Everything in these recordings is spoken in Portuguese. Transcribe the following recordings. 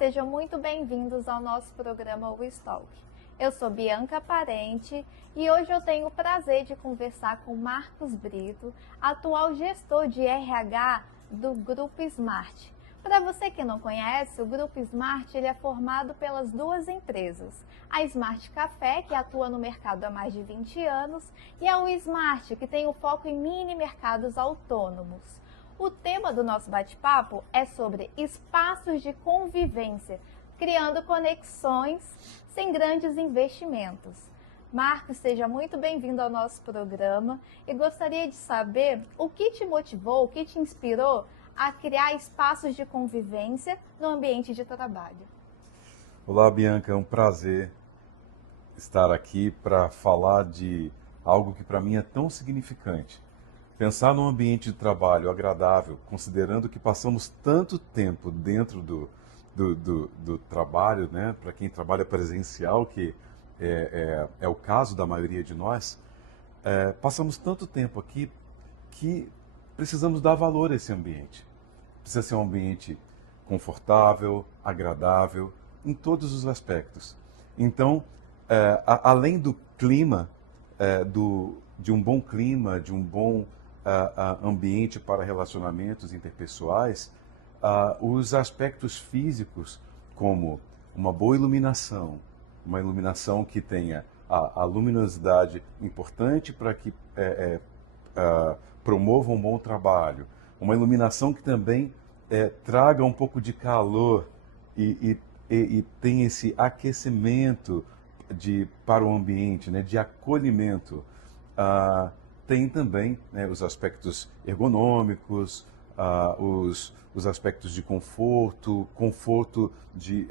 sejam muito bem-vindos ao nosso programa WeStalk. Eu sou Bianca Parente e hoje eu tenho o prazer de conversar com Marcos Brito, atual gestor de RH do Grupo Smart. Para você que não conhece, o Grupo Smart ele é formado pelas duas empresas, a Smart Café, que atua no mercado há mais de 20 anos, e a Smart, que tem o foco em mini mercados autônomos. O tema do nosso bate-papo é sobre espaços de convivência, criando conexões sem grandes investimentos. Marcos, seja muito bem-vindo ao nosso programa e gostaria de saber o que te motivou, o que te inspirou a criar espaços de convivência no ambiente de trabalho. Olá, Bianca, é um prazer estar aqui para falar de algo que para mim é tão significante. Pensar num ambiente de trabalho agradável, considerando que passamos tanto tempo dentro do trabalho, né? Para quem trabalha presencial, que é o caso da maioria de nós, passamos tanto tempo aqui que precisamos dar valor a esse ambiente. Precisa ser um ambiente confortável, agradável, em todos os aspectos. Então, além do clima, de um bom clima, de um bom ambiente para relacionamentos interpessoais, os aspectos físicos, como uma boa iluminação, uma iluminação que tenha a luminosidade importante para que promova um bom trabalho, uma iluminação que também traga um pouco de calor e tem esse aquecimento para o ambiente, né, de acolhimento. Tem também, né, os aspectos ergonômicos, os aspectos de conforto de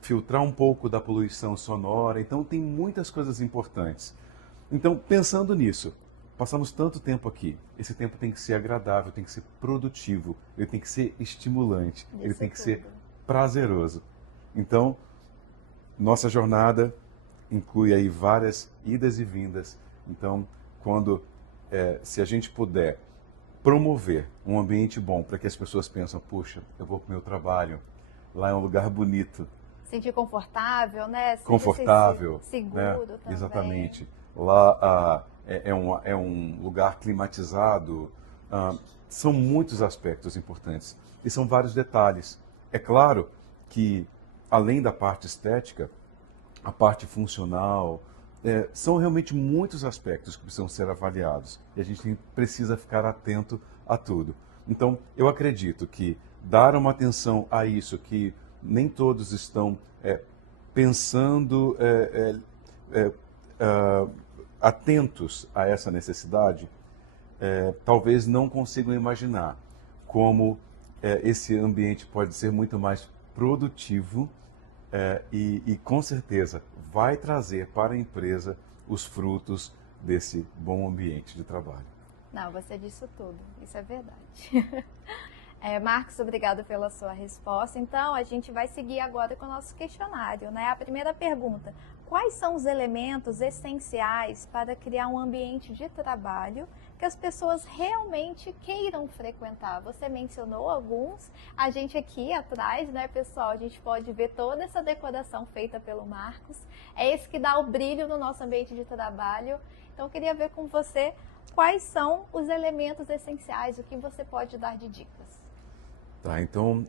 filtrar um pouco da poluição sonora. Então, tem muitas coisas importantes. Então, pensando nisso, passamos tanto tempo aqui. Esse tempo tem que ser agradável, tem que ser produtivo, ele tem que ser estimulante, ele tem que ser prazeroso. Então, nossa jornada inclui aí várias idas e vindas. Então, se a gente puder promover um ambiente bom para que as pessoas pensem, puxa, eu vou para o meu trabalho, lá é um lugar bonito. Sentir confortável, né? Confortável. Seguro, né? também. Exatamente. Lá é um lugar climatizado. São muitos aspectos importantes. E são vários detalhes. É claro que, além da parte estética, a parte funcional, são realmente muitos aspectos que precisam ser avaliados. E a gente precisa ficar atento a tudo. Então, eu acredito que dar uma atenção a isso, que nem todos estão pensando, atentos a essa necessidade, talvez não consigam imaginar como esse ambiente pode ser muito mais produtivo e com certeza vai trazer para a empresa os frutos desse bom ambiente de trabalho. Não, você disse tudo, isso é verdade. Marcos, obrigado pela sua resposta. Então, a gente vai seguir agora com o nosso questionário, né? A primeira pergunta: quais são os elementos essenciais para criar um ambiente de trabalho que as pessoas realmente queiram frequentar? Você mencionou alguns, a gente aqui atrás, né, pessoal, a gente pode ver toda essa decoração feita pelo Marcos. É esse que dá o brilho no nosso ambiente de trabalho. Então, eu queria ver com você quais são os elementos essenciais, o que você pode dar de dicas. Tá, então,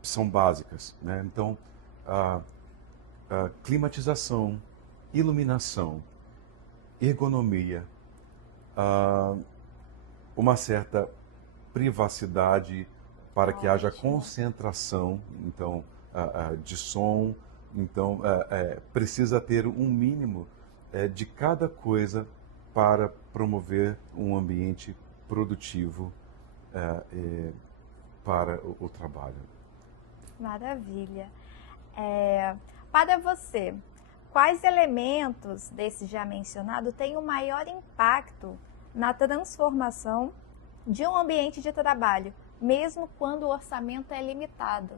são básicas, né? Então, a climatização, iluminação, ergonomia, uma certa privacidade para que haja concentração, então, de som. Então, precisa ter um mínimo de cada coisa para promover um ambiente produtivo para o trabalho. Maravilha. Para você, quais elementos desses já mencionados têm o maior impacto na transformação de um ambiente de trabalho, mesmo quando o orçamento é limitado?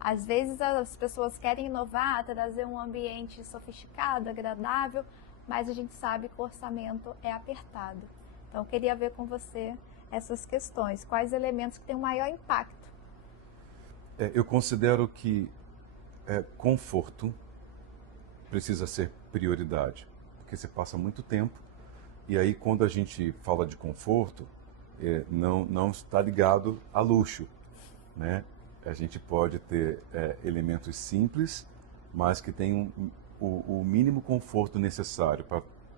Às vezes as pessoas querem inovar, trazer um ambiente sofisticado, agradável, mas a gente sabe que o orçamento é apertado. Então, eu queria ver com você essas questões. Quais elementos que têm o maior impacto? Eu considero que conforto precisa ser prioridade, porque você passa muito tempo e aí quando a gente fala de conforto, não está ligado a luxo, né? A gente pode ter elementos simples, mas que tenham o mínimo conforto necessário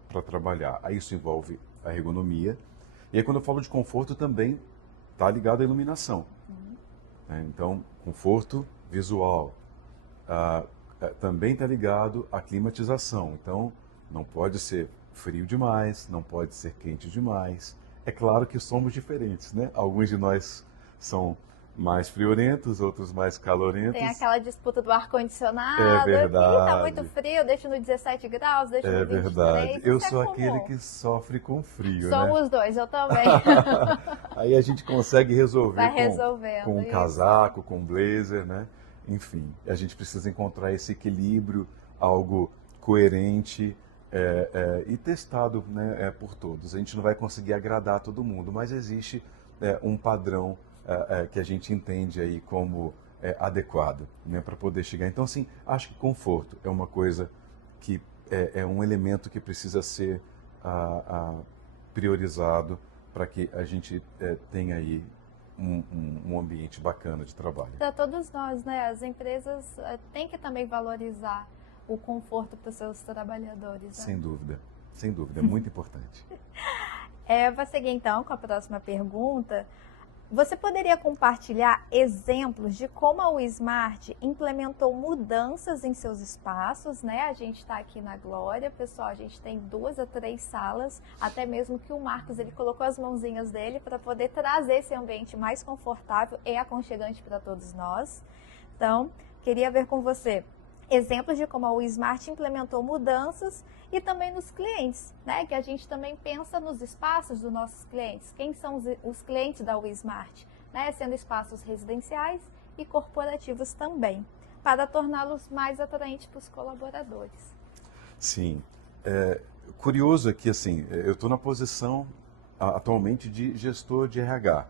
para trabalhar. Aí isso envolve a ergonomia. E aí quando eu falo de conforto também está ligado à iluminação, né? Então, conforto visual. Também está ligado à climatização. Então, não pode ser frio demais, não pode ser quente demais. É claro que somos diferentes, né? Alguns de nós são mais friorentos, outros mais calorentos. Tem aquela disputa do É ar-condicionado. Aqui tá muito verdade, frio, deixa no 17 graus, deixa é no verdade. 23. Eu Isso é sou aquele comum. que sofre com frio, né? Somos dois, eu também. Aí a gente consegue resolver Vai resolvendo com um isso. casaco, com um blazer, né? Enfim, a gente precisa encontrar esse equilíbrio, algo coerente e testado, né, por todos. A gente não vai conseguir agradar todo mundo, mas existe um padrão que a gente entende aí como adequado, né, para poder chegar. Então, assim, acho que conforto é uma coisa que é um elemento que precisa ser priorizado para que a gente tenha aí um ambiente bacana de trabalho. Para todos nós, né? As empresas têm que também valorizar o conforto para os seus trabalhadores, né? Sem dúvida, é muito importante. Vou seguir então com a próxima pergunta. Você poderia compartilhar exemplos de como a Wismart implementou mudanças em seus espaços, né? A gente está aqui na Glória, pessoal, a gente tem 2 a 3 salas, até mesmo que o Marcos ele colocou as mãozinhas dele para poder trazer esse ambiente mais confortável e aconchegante para todos nós. Então, queria ver com você exemplos de como a Wismart implementou mudanças e também nos clientes, né? Que a gente também pensa nos espaços dos nossos clientes. Quem são os clientes da Wismart? Né? Sendo espaços residenciais e corporativos também, para torná-los mais atraentes para os colaboradores. Sim. Curioso é que, assim, eu estou na posição atualmente de gestor de RH.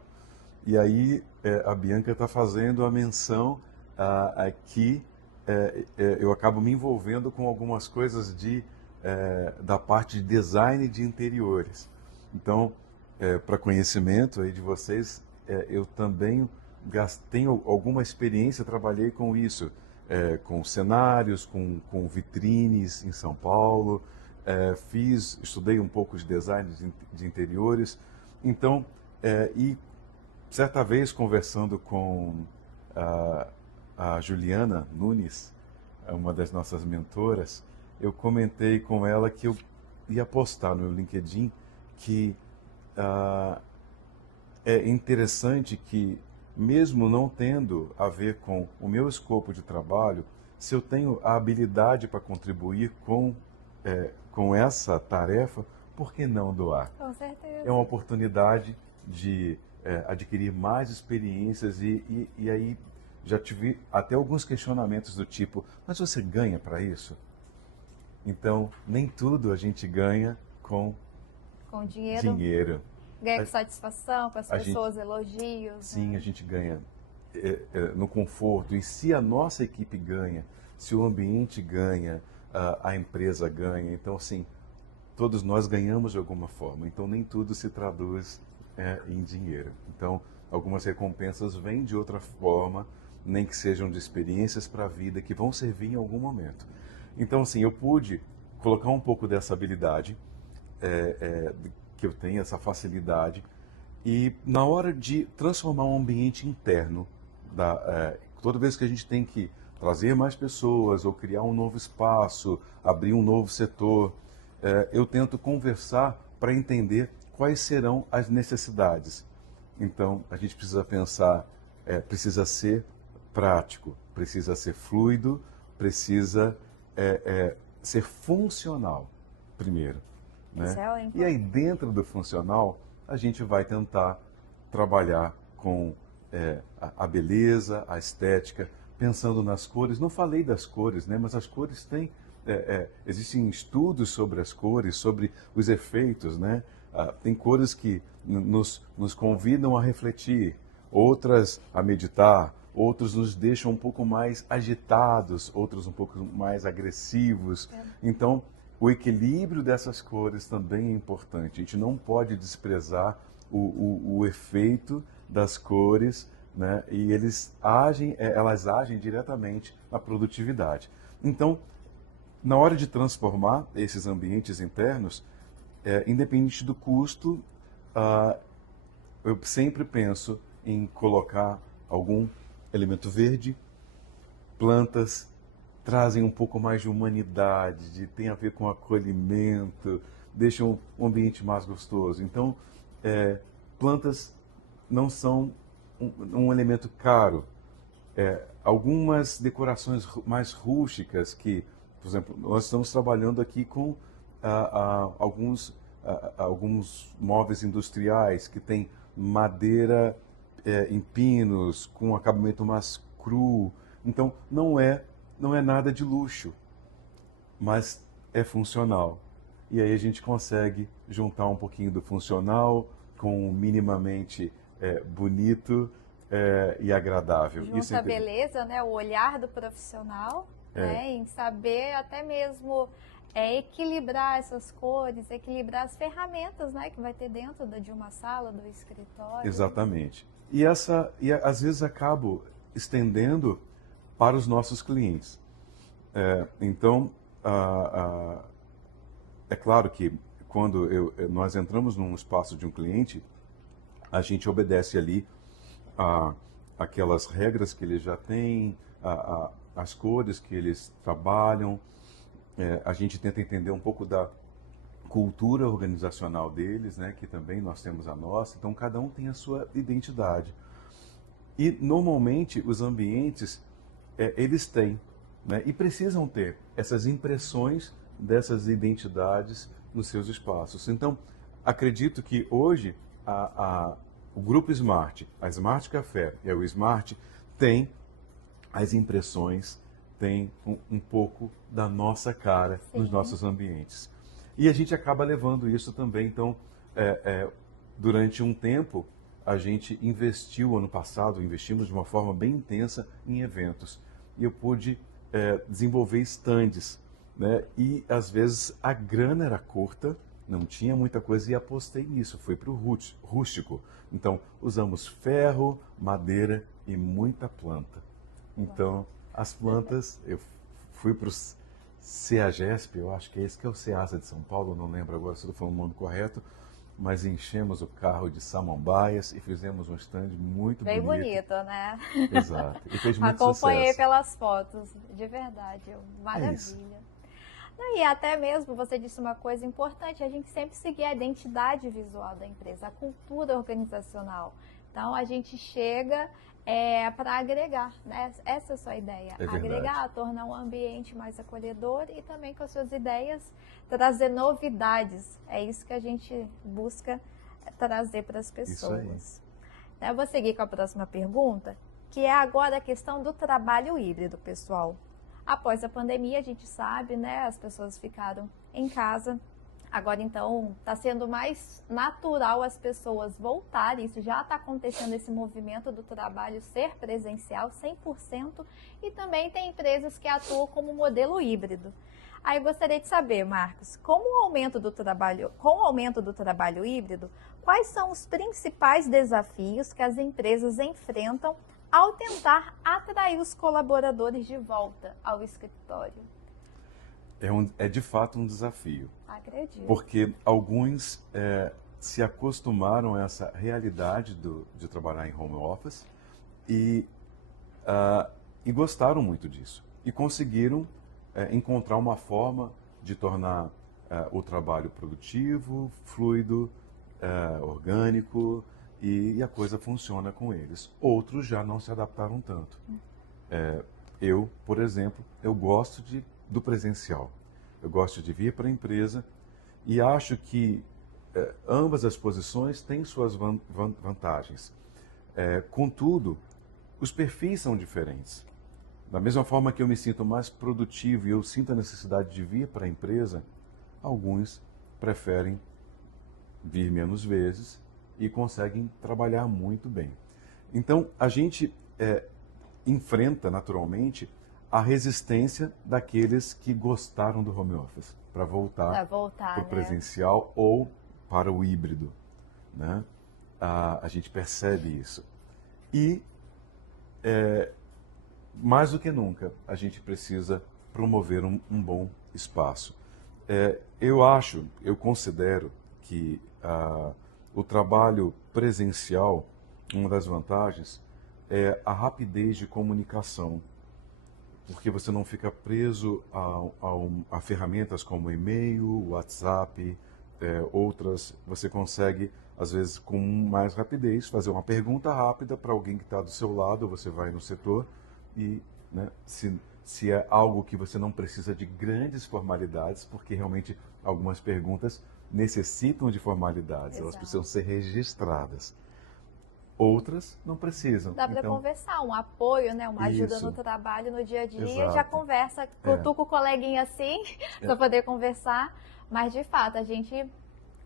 E aí a Bianca está fazendo a menção que eu acabo me envolvendo com algumas coisas da parte de design de interiores. Então, para conhecimento aí de vocês, eu também tenho alguma experiência, trabalhei com isso, com cenários, com vitrines em São Paulo, estudei um pouco de design de interiores. Então, e certa vez conversando com a Juliana Nunes, uma das nossas mentoras, eu comentei com ela que eu ia postar no meu LinkedIn que é interessante que, mesmo não tendo a ver com o meu escopo de trabalho, se eu tenho a habilidade para contribuir com essa tarefa, por que não doar? Com certeza. É uma oportunidade de adquirir mais experiências e aí já tive até alguns questionamentos do tipo, mas você ganha para isso? Então, nem tudo a gente ganha com dinheiro. Ganha com satisfação, com as pessoas, elogios. Sim, né? a gente ganha no conforto. E se a nossa equipe ganha, se o ambiente ganha, a empresa ganha. Então, assim, todos nós ganhamos de alguma forma. Então, nem tudo se traduz em dinheiro. Então, algumas recompensas vêm de outra forma, nem que sejam de experiências para a vida que vão servir em algum momento. Então, assim, eu pude colocar um pouco dessa habilidade, que eu tenho, essa facilidade, e na hora de transformar um ambiente interno, toda vez que a gente tem que trazer mais pessoas ou criar um novo espaço, abrir um novo setor, eu tento conversar para entender quais serão as necessidades. Então, a gente precisa pensar, precisa ser prático, precisa ser fluido, precisa ser funcional primeiro. Né? E aí, dentro do funcional, a gente vai tentar trabalhar com a beleza, a estética, pensando nas cores. Não falei das cores, né? Mas as cores têm... existem estudos sobre as cores, sobre os efeitos, né? Tem cores que nos convidam a refletir, outras a meditar, outros nos deixam um pouco mais agitados, outros um pouco mais agressivos. Então, o equilíbrio dessas cores também é importante. A gente não pode desprezar o efeito das cores, né? E elas agem diretamente na produtividade. Então, na hora de transformar esses ambientes internos, independente do custo, eu sempre penso em colocar algum elemento verde, plantas trazem um pouco mais de humanidade, tem a ver com acolhimento, deixam o ambiente mais gostoso. Então, plantas não são um elemento caro. Algumas decorações mais rústicas que, por exemplo, nós estamos trabalhando aqui com alguns móveis industriais que têm madeira em pinos, com acabamento mais cru. Então, não é nada de luxo, mas é funcional. E aí a gente consegue juntar um pouquinho do funcional com o minimamente bonito e agradável. Junta a beleza, né? O olhar do profissional, né? Em saber até mesmo equilibrar essas cores, equilibrar as ferramentas, né? Que vai ter dentro de uma sala, do escritório. Exatamente. E às vezes acabo estendendo para os nossos clientes. Então, é claro que quando nós entramos num espaço de um cliente, a gente obedece ali aquelas regras que eles já têm, as cores que eles trabalham. A gente tenta entender um pouco da cultura organizacional deles, né, que também nós temos a nossa. Então, cada um tem a sua identidade. E, normalmente, os ambientes, eles têm, né, e precisam ter essas impressões dessas identidades nos seus espaços. Então, acredito que hoje o Grupo Smart, a Smart Café e o Smart tem as impressões, tem um pouco da nossa cara nos nossos ambientes. E a gente acaba levando isso também. Então, durante um tempo, a gente ano passado, investimos de uma forma bem intensa em eventos. E eu pude desenvolver estandes, né? E, às vezes, a grana era curta, não tinha muita coisa e apostei nisso. Fui para o rústico. Então, usamos ferro, madeira e muita planta. Então, as plantas, eu fui para o CEAGESP, eu acho que é esse que é o CEASA de São Paulo, não lembro agora se estou falando o nome correto, mas enchemos o carro de samambaias e fizemos um stand muito bem bonito. Bem bonito, né? Exato. E fez muito Acompanhei sucesso. pelas fotos, de verdade, maravilha. E até mesmo, você disse uma coisa importante, a gente sempre seguir a identidade visual da empresa, a cultura organizacional. Então, a gente chega para agregar, né? Essa é a sua ideia, agregar, tornar um ambiente mais acolhedor e também com as suas ideias trazer novidades. É isso que a gente busca trazer para as pessoas. Eu vou seguir com a próxima pergunta, que é agora a questão do trabalho híbrido, pessoal. Após a pandemia, a gente sabe, né, as pessoas ficaram em casa. Agora, então, está sendo mais natural as pessoas voltarem. Isso já está acontecendo, esse movimento do trabalho ser presencial 100%. E também tem empresas que atuam como modelo híbrido. Aí gostaria de saber, Marcos, com o aumento do trabalho híbrido, quais são os principais desafios que as empresas enfrentam ao tentar atrair os colaboradores de volta ao escritório? É de fato um desafio. Acredito. Porque alguns se acostumaram a essa realidade de trabalhar em home office e gostaram muito disso. E conseguiram encontrar uma forma de tornar o trabalho produtivo, fluido, orgânico, e a coisa funciona com eles. Outros já não se adaptaram tanto. Eu, por exemplo, eu gosto do presencial. Eu gosto de vir para a empresa e acho que ambas as posições têm suas vantagens. Contudo, os perfis são diferentes. Da mesma forma que eu me sinto mais produtivo e eu sinto a necessidade de vir para a empresa, alguns preferem vir menos vezes e conseguem trabalhar muito bem. Então, a gente enfrenta naturalmente a resistência daqueles que gostaram do home office para voltar Pra para voltar, o né? presencial ou para o híbrido, né? A gente percebe isso. E, mais do que nunca, a gente precisa promover um bom espaço. Eu considero que o trabalho presencial, uma das vantagens é a rapidez de comunicação, porque você não fica preso a ferramentas como e-mail, WhatsApp, outras. Você consegue, às vezes, com mais rapidez, fazer uma pergunta rápida para alguém que está do seu lado, você vai no setor e, né, se é algo que você não precisa de grandes formalidades, porque realmente algumas perguntas necessitam de formalidades, elas Exato. precisam ser registradas. Outras não precisam. Dá para Então, conversar, um apoio, né? Uma ajuda no isso, trabalho, no dia a dia, já exato. conversa, É, cutuca o coleguinha assim, é, para poder conversar. Mas, de fato, a gente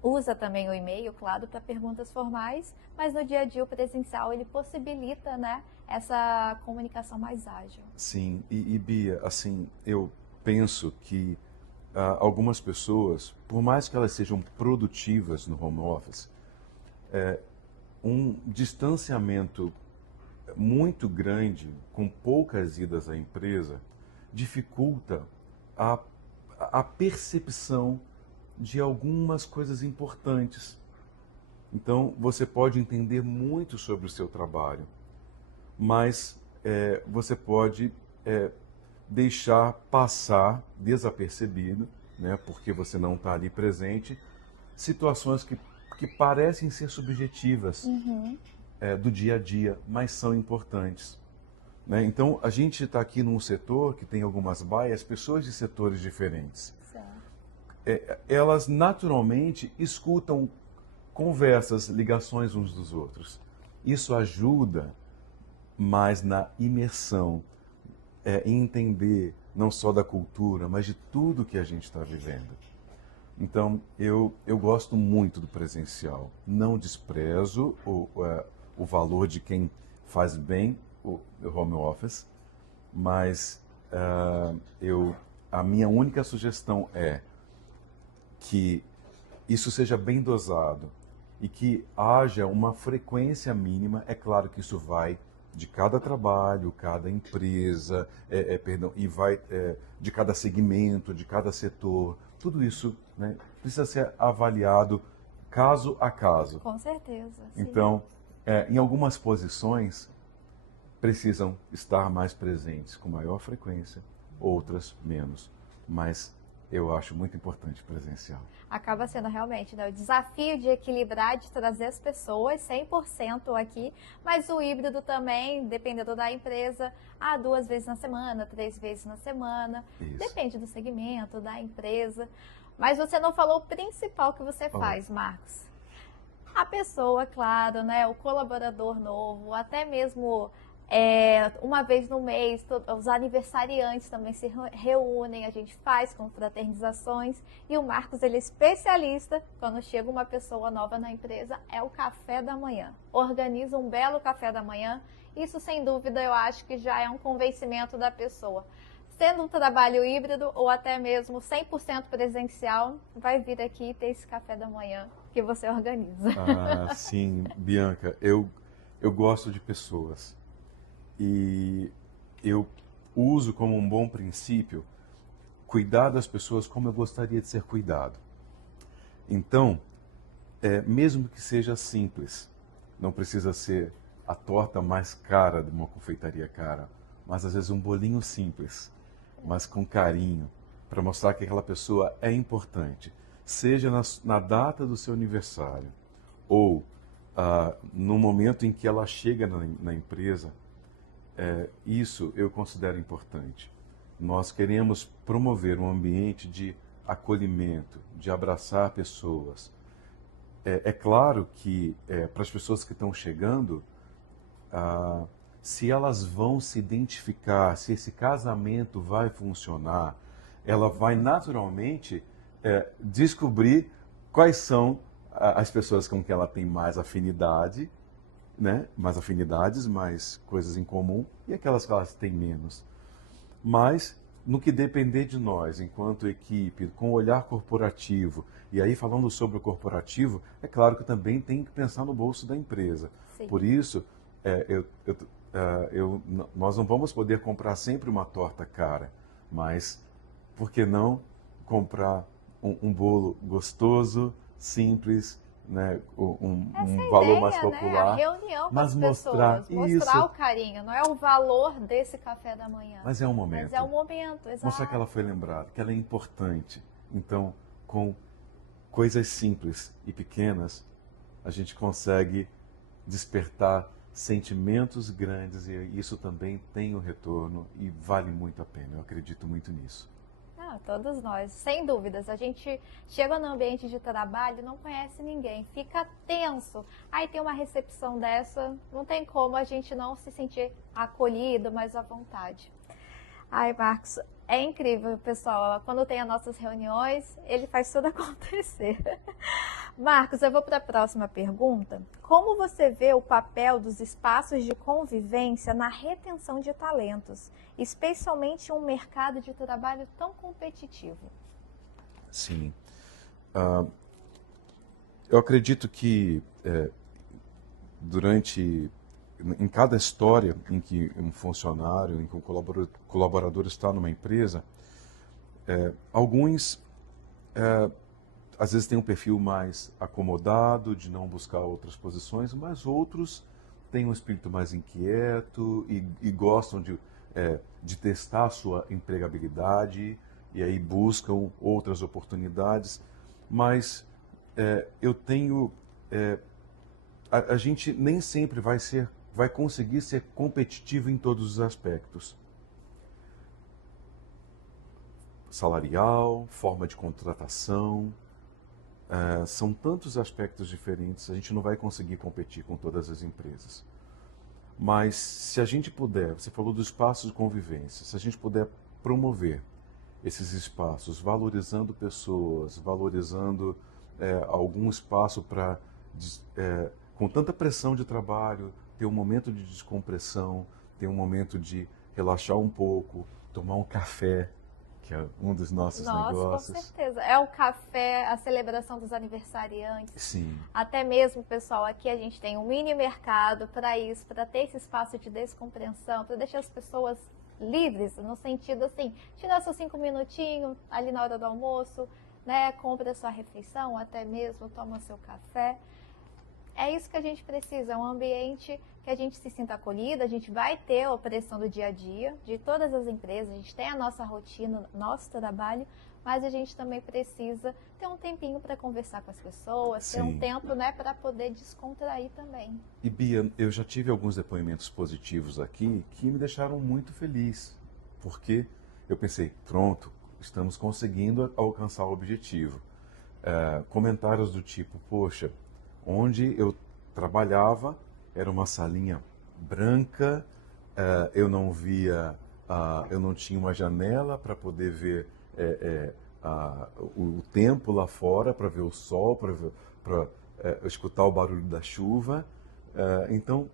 usa também o e-mail, claro, para perguntas formais, mas no dia a dia o presencial, ele possibilita, né, essa comunicação mais ágil. sim. E Bia, assim, eu penso que algumas pessoas, por mais que elas sejam produtivas no home office, um distanciamento muito grande, com poucas idas à empresa, dificulta a, a percepção de algumas coisas importantes. Então, você pode entender muito sobre o seu trabalho, mas você pode deixar passar desapercebido, né, porque você não está ali presente, situações que parecem ser subjetivas do dia a dia, mas são importantes. Né? Então, a gente está aqui num setor que tem algumas baias, pessoas de setores diferentes. Certo. Elas naturalmente escutam conversas, ligações uns dos outros. Isso ajuda mais na imersão, em entender não só da cultura, mas de tudo que a gente está vivendo. Então, eu gosto muito do presencial. Não desprezo o valor de quem faz bem o home office, mas a minha única sugestão é que isso seja bem dosado e que haja uma frequência mínima. É claro que isso vai de cada trabalho, cada empresa, perdão, e vai de cada segmento, de cada setor. Tudo isso, né, precisa ser avaliado caso a caso. Com certeza, sim. Então, em algumas posições, precisam estar mais presentes com maior frequência, outras menos. Mas eu acho muito importante presencial. Acaba sendo realmente, né, o desafio de equilibrar, de trazer as pessoas 100% aqui, mas o híbrido também, dependendo da empresa, 2 vezes na semana, 3 vezes na semana, Isso. depende do segmento, da empresa. Mas você não falou o principal que você faz, Marcos. A pessoa, claro, né, o colaborador novo, até mesmo uma vez no mês, os aniversariantes também se reúnem, a gente faz confraternizações e o Marcos, ele é especialista quando chega uma pessoa nova na empresa, é o café da manhã. Organiza um belo café da manhã, isso sem dúvida eu acho que já é um convencimento da pessoa. Sendo um trabalho híbrido ou até mesmo 100% presencial, vai vir aqui ter esse café da manhã que você organiza. Sim, Bianca, eu gosto de pessoas. E eu uso como um bom princípio cuidar das pessoas como eu gostaria de ser cuidado. Então, mesmo que seja simples, não precisa ser a torta mais cara de uma confeitaria cara, mas às vezes um bolinho simples, mas com carinho, para mostrar que aquela pessoa é importante, seja na data do seu aniversário ou no momento em que ela chega na empresa. Isso eu considero importante. Nós queremos promover um ambiente de acolhimento, de abraçar pessoas. É claro que para as pessoas que estão chegando, se elas vão se identificar, se esse casamento vai funcionar, ela vai naturalmente descobrir quais são as pessoas com que ela tem mais afinidade né? Mais afinidades, mais coisas em comum, e aquelas que elas têm menos. Mas, no que depender de nós, enquanto equipe, com o olhar corporativo, e aí falando sobre o corporativo, é claro que também tem que pensar no bolso da empresa. Sim. Por isso, nós não vamos poder comprar sempre uma torta cara, mas por que não comprar um bolo gostoso, simples, né, Essa é um a valor mais ideia, né? A popular, reunião com as mas mostrar pessoas, mostrar isso, o carinho, não é o valor desse café da manhã, mas é um mas é o momento. momento, Mostrar que exato. ela foi lembrada, que ela é importante. Então, com coisas simples e pequenas, a gente consegue despertar sentimentos grandes e isso também tem um retorno e vale muito a pena. Eu acredito muito nisso. Ah, todos nós, sem dúvidas. A gente chega no ambiente de trabalho, não conhece ninguém, fica tenso. Aí tem uma recepção dessa, não tem como a gente não se sentir acolhido, mais à vontade. Ai, Marcos, é incrível, pessoal. Quando tem as nossas reuniões, ele faz tudo acontecer. Marcos, eu vou para a próxima pergunta. Como você vê o papel dos espaços de convivência na retenção de talentos, especialmente em um mercado de trabalho tão competitivo? Sim. Eu acredito que durante em cada história em que um funcionário, em que um colaborador está numa empresa, alguns às vezes têm um perfil mais acomodado, de não buscar outras posições, mas outros têm um espírito mais inquieto e gostam de testar a sua empregabilidade e aí buscam outras oportunidades. Mas eu tenho a gente nem sempre vai conseguir ser competitivo em todos os aspectos. Salarial, forma de contratação, são tantos aspectos diferentes, a gente não vai conseguir competir com todas as empresas. Mas se a gente puder, você falou do espaço de convivência, se a gente puder promover esses espaços, valorizando pessoas, valorizando algum espaço para com tanta pressão de trabalho, ter um momento de descompressão, ter um momento de relaxar um pouco, tomar um café, que é um dos nossos Nossa, com negócios. certeza. É o café, a celebração dos aniversariantes. Sim, Até mesmo, pessoal, aqui a gente tem um mini mercado para isso, para ter esse espaço de descompreensão, para deixar as pessoas livres, no sentido assim, tirar seus 5 minutinhos ali na hora do almoço, né? Compra a sua refeição, até mesmo toma seu café. É isso que a gente precisa, um ambiente que a gente se sinta acolhida, a gente vai ter a pressão do dia a dia, de todas as empresas, a gente tem a nossa rotina, nosso trabalho, mas a gente também precisa ter um tempinho para conversar com as pessoas, ter um sim. tempo, né, para poder descontrair também. E Bia, eu já tive alguns depoimentos positivos aqui que me deixaram muito feliz, porque eu pensei, pronto, estamos conseguindo alcançar o objetivo. Comentários do tipo, poxa, onde eu trabalhava era uma salinha branca, eu não via, eu não tinha uma janela para poder ver o tempo lá fora, para ver o sol, para escutar o barulho da chuva. Então,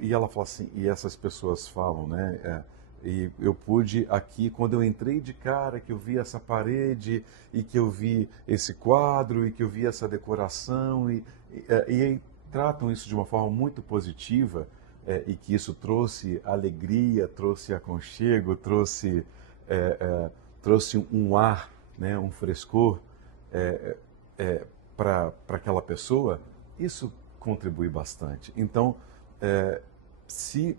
e ela fala assim, e essas pessoas falam, né? E eu pude aqui, quando eu entrei de cara, que eu vi essa parede, e que eu vi esse quadro, e que eu vi essa decoração, e tratam isso de uma forma muito positiva, e que isso trouxe alegria, trouxe aconchego, trouxe um ar, né? Um frescor para aquela pessoa, isso contribui bastante. Então, se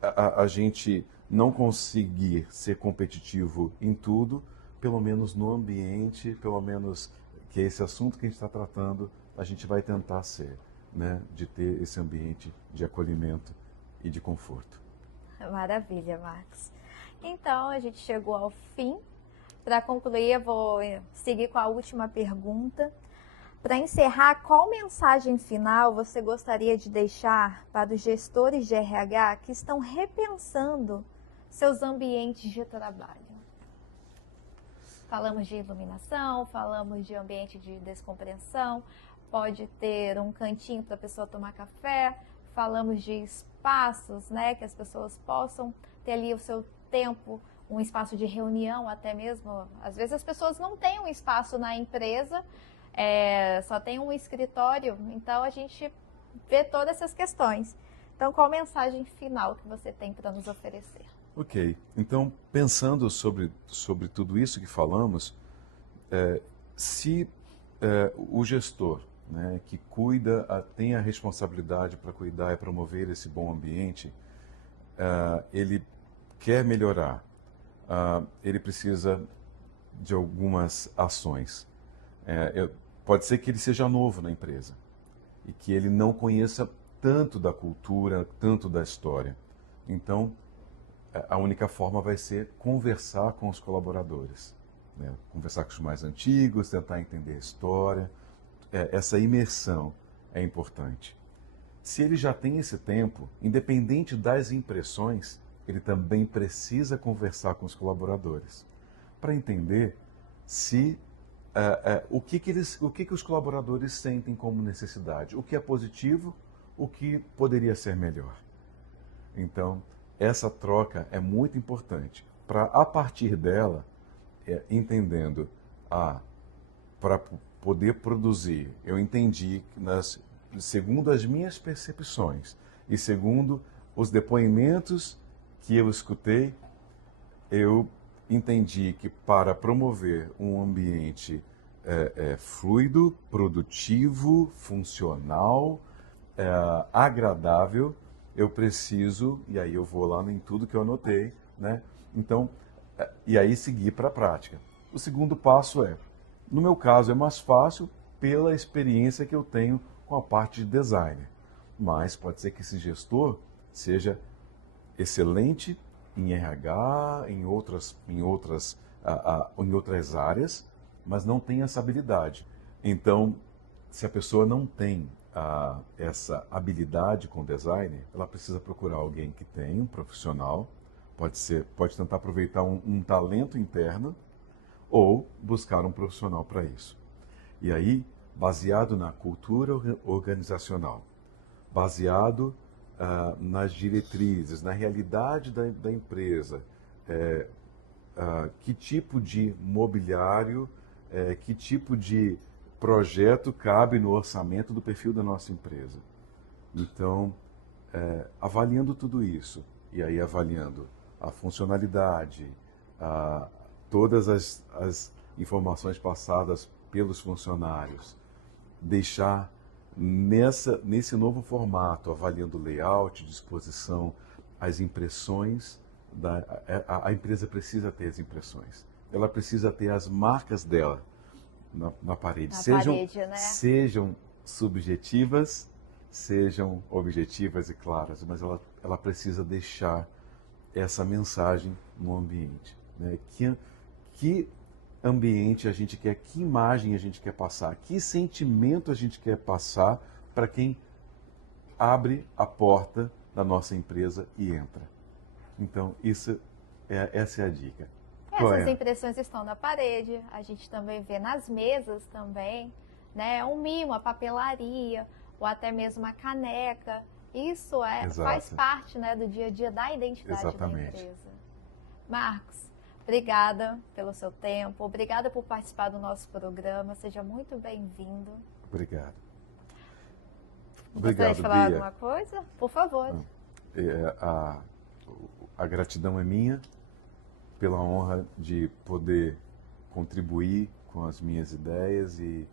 a gente não conseguir ser competitivo em tudo, pelo menos no ambiente, pelo menos que é esse assunto que a gente está tratando, a gente vai tentar ser, né? De ter esse ambiente de acolhimento e de conforto. Maravilha, Marcos. Então, a gente chegou ao fim. Para concluir, eu vou seguir com a última pergunta. Para encerrar, qual mensagem final você gostaria de deixar para os gestores de RH que estão repensando seus ambientes de trabalho? Falamos de iluminação, falamos de ambiente de descompreensão, pode ter um cantinho para a pessoa tomar café, falamos de espaços, né, que as pessoas possam ter ali o seu tempo, um espaço de reunião até mesmo. Às vezes as pessoas não têm um espaço na empresa, só tem um escritório, então a gente vê todas essas questões. Então, qual a mensagem final que você tem para nos oferecer? Ok, então pensando sobre tudo isso que falamos, se o gestor, né, que cuida, tem a responsabilidade para cuidar e promover esse bom ambiente, ele quer melhorar, ele precisa de algumas ações. Pode ser que ele seja novo na empresa e que ele não conheça tanto da cultura, tanto da história. Então, a única forma vai ser conversar com os colaboradores, né? Conversar com os mais antigos, tentar entender a história. Essa imersão é importante. Se ele já tem esse tempo, independente das impressões, ele também precisa conversar com os colaboradores para entender se o que os colaboradores sentem como necessidade, o que é positivo, o que poderia ser melhor. Então, essa troca é muito importante para, a partir dela, entendendo, para poder produzir, eu entendi, segundo as minhas percepções e segundo os depoimentos que eu escutei, eu entendi que para promover um ambiente fluido, produtivo, funcional, agradável, eu preciso, e aí eu vou lá em tudo que eu anotei, né? Então, e aí seguir para a prática. O segundo passo no meu caso é mais fácil pela experiência que eu tenho com a parte de design, mas pode ser que esse gestor seja excelente em RH, em outras áreas, mas não tem essa habilidade. Então, se a pessoa não tem essa habilidade com design, ela precisa procurar alguém que tem, um profissional, pode tentar aproveitar um talento interno ou buscar um profissional para isso. E aí, baseado na cultura organizacional, baseado nas diretrizes, na realidade da empresa, que tipo de mobiliário, que tipo de projeto cabe no orçamento do perfil da nossa empresa. Então, avaliando tudo isso, e aí avaliando a funcionalidade, todas as informações passadas pelos funcionários, deixar nesse novo formato, avaliando layout, disposição, as impressões, a empresa precisa ter as impressões. Ela precisa ter as marcas dela na parede. Né? Sejam subjetivas, sejam objetivas e claras, mas ela precisa deixar essa mensagem no ambiente, né? Que ambiente a gente quer, que imagem a gente quer passar, que sentimento a gente quer passar para quem abre a porta da nossa empresa e entra. Então, essa é a dica. Essas impressões estão na parede, a gente também vê nas mesas também, né? Um mimo, a papelaria, ou até mesmo a caneca. Isso faz parte, né, do dia a dia da identidade da empresa. Marcos, obrigada pelo seu tempo, obrigada por participar do nosso programa, seja muito bem-vindo. Obrigado. Gostaria de falar alguma coisa? Por favor. A gratidão é minha pela honra de poder contribuir com as minhas ideias e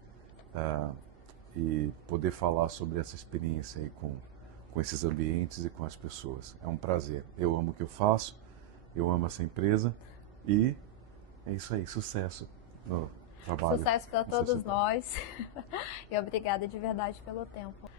poder falar sobre essa experiência aí com esses ambientes e com as pessoas. É um prazer. Eu amo o que eu faço, eu amo essa empresa e é isso aí, sucesso no trabalho. Sucesso para todos nós e obrigada de verdade pelo tempo.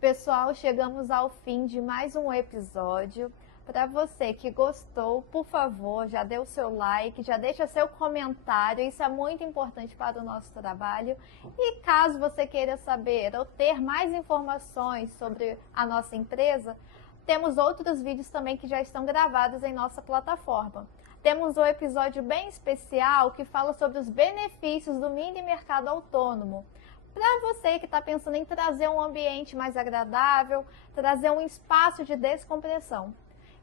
Pessoal, chegamos ao fim de mais um episódio. Para você que gostou, por favor, já dê o seu like, já deixa seu comentário, isso é muito importante para o nosso trabalho. E caso você queira saber ou ter mais informações sobre a nossa empresa, temos outros vídeos também que já estão gravados em nossa plataforma. Temos um episódio bem especial que fala sobre os benefícios do mini mercado autônomo. para você que está pensando em trazer um ambiente mais agradável, trazer um espaço de descompressão.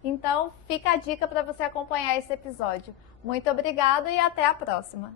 Então, fica a dica para você acompanhar esse episódio. Muito obrigada e até a próxima!